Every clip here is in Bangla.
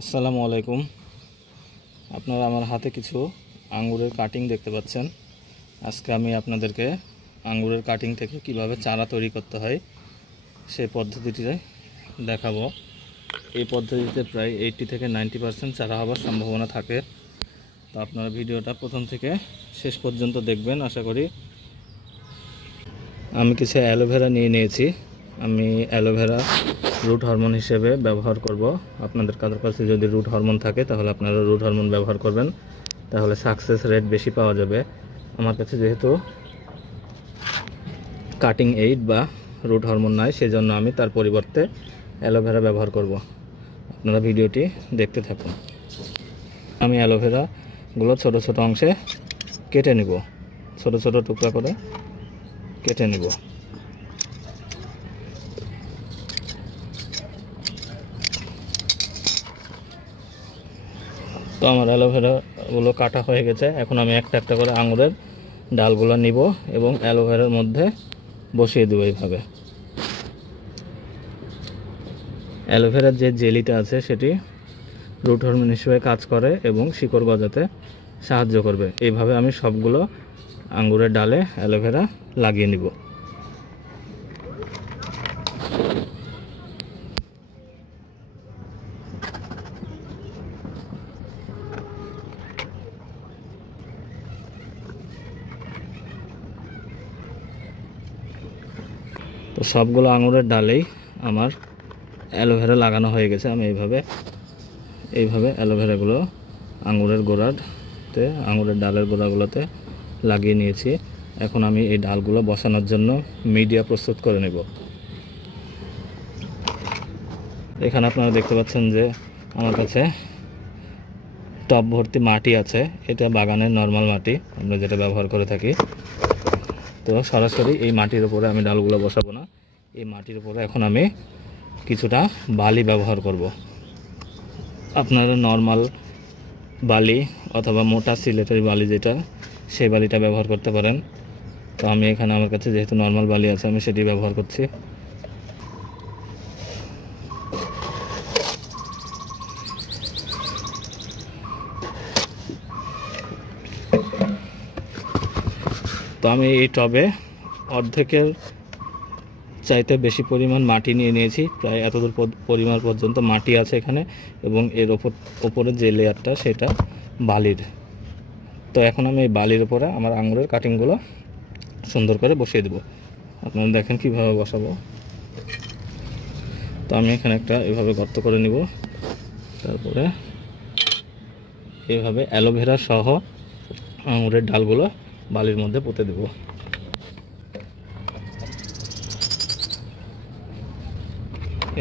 আসসালামু আলাইকুম। আপনারা আমার হাতে কিছু আঙ্গুরের কাটিং দেখতে পাচ্ছেন। আজকে আমি আপনাদেরকে আঙ্গুরের কাটিং থেকে কিভাবে চারা তৈরি করতে হয় সেই পদ্ধতিটি দেখাবো। এই পদ্ধতিতে প্রায় 80 থেকে 90% চারা হওয়ার সম্ভাবনা থাকে। তো আপনারা ভিডিওটা প্রথম থেকে শেষ পর্যন্ত দেখবেন আশা করি। আমি কিছু অ্যালোভেরা নিয়েছি। আমি অ্যালোভেরা রুট হরমোন হিসেবে ব্যবহার করব। আপনাদের কাছে যদি রুট হরমোন থাকে তাহলে আপনারা রুট হরমোন ব্যবহার করবেন, তাহলে সাকসেস রেট বেশি পাওয়া যাবে। আমার কাছে যেহেতু কাটিং এইড বা রুট হরমোন নাই, সেজন্য আমি তার পরিবর্তে অ্যালোভেরা ব্যবহার করব। আপনারা ভিডিওটি দেখতে থাকুন। আমি অ্যালোভেরাগুলো ছোট ছোট অংশে কেটে নিব, ছোট ছোট টুকরা করে কেটে নিব। তো আমার অ্যালোভেরাগুলো কাটা হয়ে গেছে। এখন আমি একটা একটা করে আঙুরের ডালগুলো নিব এবং অ্যালোভেরার মধ্যে বসিয়ে দেবো। এইভাবে অ্যালোভেরার যে জেলিটা আছে সেটি রুট হরমোন হিসেবে কাজ করে এবং শিকড় গজাতে সাহায্য করবে। এইভাবে আমি সবগুলো আঙ্গুরের ডালে অ্যালোভেরা লাগিয়ে নিব। তো সবগুলো আঙুরের ডালেই আমার অ্যালোভেরা লাগানো হয়ে গেছে। আমি এইভাবে অ্যালোভেরাগুলো আঙুরের গোড়াতে, আঙুরের ডালের গোড়াগুলোতে লাগিয়ে নিয়েছি। এখন আমি এই ডালগুলো বসানোর জন্য মিডিয়া প্রস্তুত করে নেব। এখানে আপনারা দেখতে পাচ্ছেন যে আমার কাছে টব ভর্তি মাটি আছে। এটা বাগানের নর্মাল মাটি, আমরা যেটা ব্যবহার করে থাকি। তো সরাসরি এই মাটির উপরে আমি ডালগুলো বসাবো না। এই মাটির উপরে এখন আমি কিছুটা বালি ব্যবহার করব। আপনারা নর্মাল বালি অথবা মোটা সিলেটের বালি যেটা, সেই বালিটা ব্যবহার করতে পারেন। তো আমি এখানে আমার কাছে যেহেতু নর্মাল বালি আছে, আমি সেটি ব্যবহার করছি। তো আমি এই টবে অর্ধেকের চাইতে বেশি পরিমাণ মাটি নিয়ে নিয়েছি। প্রায় এতদূর পরিমাণ পর্যন্ত মাটি আছে এখানে, এবং এর ওপরে যে লেয়ারটা সেটা বালির। তো এখন আমি এই বালির উপরে আমার আঙুরের কাটিংগুলো সুন্দর করে বসিয়ে দেব। আপনারা দেখেন কিভাবে বসাবো। তো আমি এখানে একটা এভাবে গর্ত করে নিব, তারপরে এইভাবে অ্যালোভেরা সহ আঙুরের ডালগুলো বালির মধ্যে পুঁতে দেব।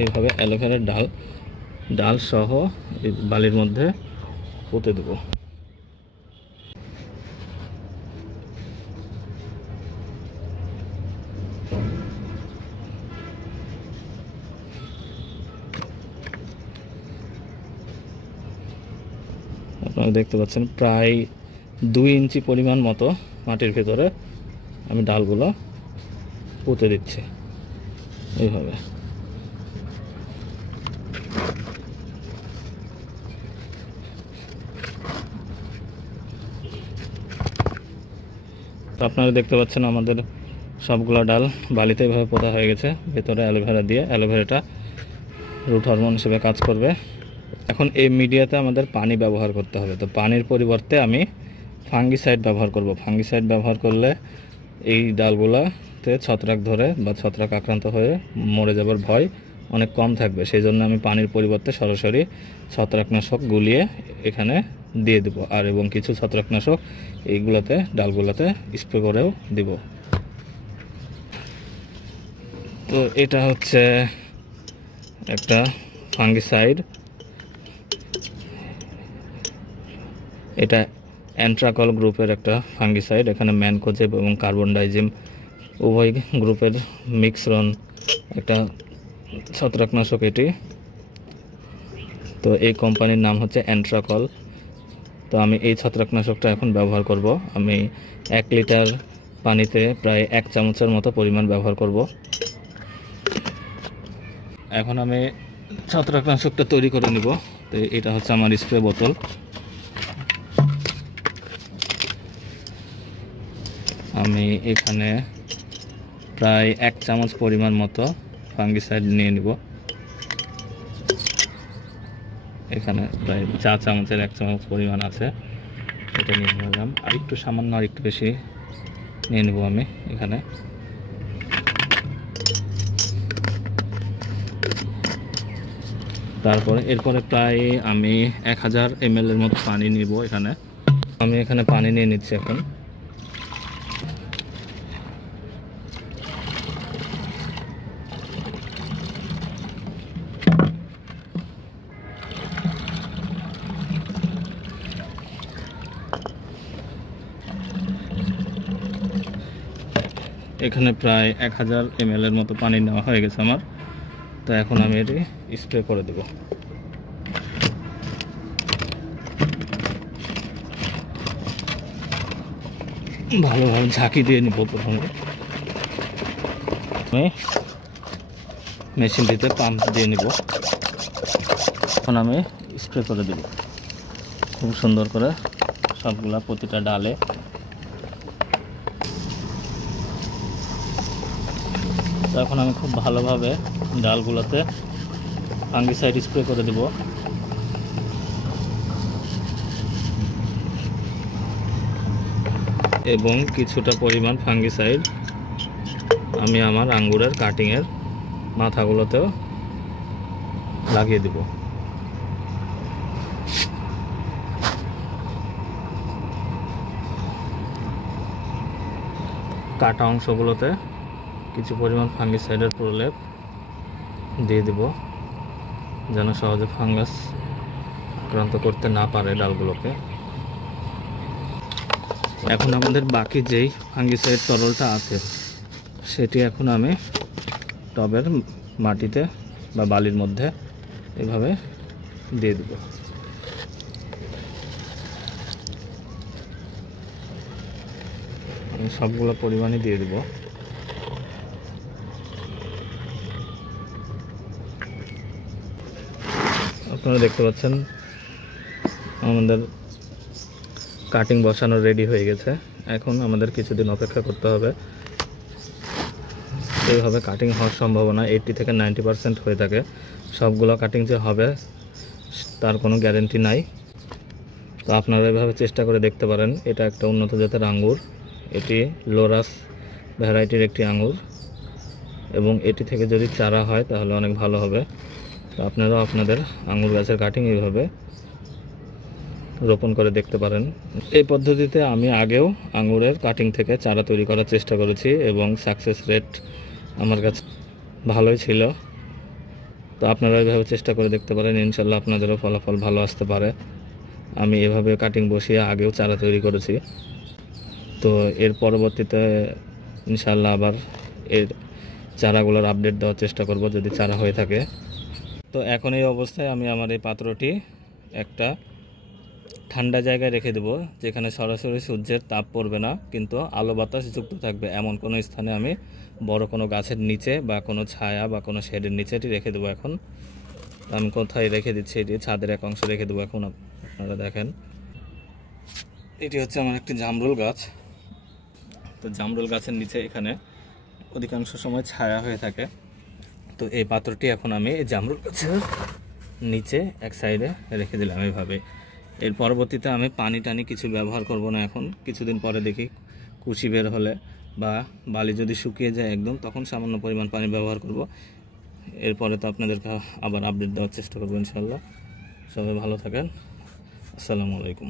এইভাবে অ্যালোভেরার ডাল সহ বালির মধ্যে পুঁতে দেব। আপনারা দেখতে পাচ্ছেন প্রায় 2 ইঞ্চি পরিমাণ মতো মাটির ভেতরে আমি ডালগুলো পুঁতে দিচ্ছি এইভাবে। তো আপনারা দেখতে পাচ্ছেন আমাদের সবগুলো ডাল বালিতে এভাবে পোঁতা হয়ে গেছে। ভেতরে অ্যালোভেরা দিয়ে, অ্যালোভেরাটা রুট হরমোন হিসেবে কাজ করবে। এখন এই মিডিয়াতে আমাদের পানি ব্যবহার করতে হবে। তো পানির পরিবর্তে আমি ফাঙ্গিসাইড ব্যবহার করব। ফাঙ্গিসাইড ব্যবহার করলে এই ডালগুলোতে ছত্রাক ধরে বা ছত্রাক আক্রান্ত হয়ে মরে যাবার ভয় অনেক কম থাকবে। সেই জন্য আমি পানির পরিবর্তে সরাসরি ছত্রাকনাশক গুলিয়ে এখানে দিয়ে দেব, আর এবং কিছু ছত্রাকনাশক এইগুলোতে ডালগুলোতে স্প্রে করেও দিব। তো এটা হচ্ছে একটা ফাঙ্গিসাইড। এটা অ্যান্ট্রাকল গ্রুপের একটা ফাঙ্গিসাইড। এখানে ম্যানকোজেব এবং কার্বন ডাইজিম উভয় গ্রুপের মিশ্রণ একটা ছত্রাকনাশক এটি। তো এই কোম্পানির নাম হচ্ছে অ্যান্ট্রাকল। তো আমি এই ছত্রাকনাশকটা এখন ব্যবহার করব। আমি 1 লিটার পানিতে প্রায় 1 চামচের মতো পরিমাণ ব্যবহার করব। এখন আমি ছত্রাকনাশকটা তৈরি করে নিব। তো এটা হচ্ছে আমার স্প্রে বোতল। আমি এখানে প্রায় 1 চামচ পরিমাণ মতো ফাঙ্গিসাইড নিয়ে নিব। এখানে প্রায় 4 চামচের 1 চামচ পরিমাণ আছে, এটা নিয়ে নিলাম। আর একটু সামান্য আর একটু বেশি নিয়ে নেব আমি এখানে। তারপরে এরপরে প্রায় আমি 1000 ml এর মতো পানি নিব এখানে। আমি এখানে পানি নিয়ে নিচ্ছি এখন। এখানে প্রায় 1000 ml এর মতো পানি নেওয়া হয়ে গেছে আমার। তো এখন আমি এটি স্প্রে করে দেব। ভালোভাবে ঝাঁকি দিয়ে নিব। প্রথমে আমি মেশিনটিতে পাম্প দিয়ে নিব। এখন আমি স্প্রে করে দেব খুব সুন্দর করে সবগুলা প্রতিটা ডালে। এখন আমি খুব ভালোভাবে ডালগুলোতে ফাঙ্গিসাইড স্প্রে করে দেব। এবং কিছুটা পরিমাণ ফাঙ্গিসাইড আমি আমার আঙ্গুরের কাটিংয়ের মাথাগুলোতেও লাগিয়ে দেব। কাটা অংশগুলোতে কিছু পরিমাণ ফাঙ্গিসাইডের প্রলেপ দিয়ে দেব, যেন সহজে ফাঙ্গাস আক্রান্ত করতে না পারে ডালগুলোকে। এখন আমাদের বাকি যেই ফাঙ্গিসাইড তরলটা আছে সেটি এখন আমি টবের মাটিতে বা বালির মধ্যে এভাবে দিয়ে দেব। আমি সবগুলো পরিমাণই দিয়ে দেব। আপনারা দেখতে পাচ্ছেন আমাদের কাটিং বসানো রেডি হয়ে গেছে। এখন আমাদের কিছুদিন অপেক্ষা করতে হবে। এইভাবে কাটিং হওয়ার সম্ভাবনা 80 থেকে 90% হয়ে থাকে। সবগুলো কাটিং যে হবে তার কোনো গ্যারেন্টি নাই। তো আপনারা এভাবে চেষ্টা করে দেখতে পারেন। এটা একটা উন্নত জাতের আঙ্গুর, এটি লোরাস ভ্যারাইটির একটি আঙ্গুর, এবং এটি থেকে যদি চারা হয় তাহলে অনেক ভালো হবে। তো আপনারাও আপনাদের আঙ্গুর গাছের কাটিং এইভাবে রোপণ করে দেখতে পারেন। এই পদ্ধতিতে আমি আগেও আঙ্গুরের কাটিং থেকে চারা তৈরি করার চেষ্টা করেছি এবং সাকসেস রেট আমার কাছে ভালোই ছিল। তো আপনারা এইভাবে চেষ্টা করে দেখতে পারেন, ইনশাল্লাহ আপনাদেরও ফলাফল ভালো আসতে পারে। আমি এভাবে কাটিং বসিয়ে আগেও চারা তৈরি করেছি। তো এর পরবর্তীতে ইনশাল্লাহ আবার এর চারাগুলোর আপডেট দেওয়ার চেষ্টা করব যদি চারা হয়ে থাকে। তো এখন এই অবস্থায় আমি আমার এই পাত্রটি একটা ঠান্ডা জায়গায় রেখে দেব, যেখানে সরাসরি সূর্যের তাপ পড়বে না কিন্তু আলো বাতাস যুক্ত থাকবে, এমন কোনো স্থানে আমি বড় কোনো গাছের নিচে বা কোনো ছায়া বা কোনো শেডের নিচে এটি রেখে দেবো। এখন আমি কোথায় রেখে দিচ্ছি, এটি ছাদের এক অংশ রেখে দেবো। এখন আপনারা দেখেন, এটি হচ্ছে আমার একটি জামরুল গাছ। তো জামরুল গাছের নিচে এখানে অধিকাংশ সময় ছায়া হয়ে থাকে। তো এই পাত্রটি এখন আমি এই জামরুল গাছের নিচে এক সাইডে রেখে দিলাম এইভাবে। এর পরবর্তীতে আমি পানি টানি কিছু ব্যবহার করব না। এখন কিছুদিন পরে দেখি কুশি বের হলে বা বালি যদি শুকিয়ে যায় একদম, তখন সামান্য পরিমাণ পানি ব্যবহার করব। এরপরে তো আপনাদেরকে আবার আপডেট দেওয়ার চেষ্টা করবো ইনশাল্লাহ। সবাই ভালো থাকেন। আসসালামু আলাইকুম।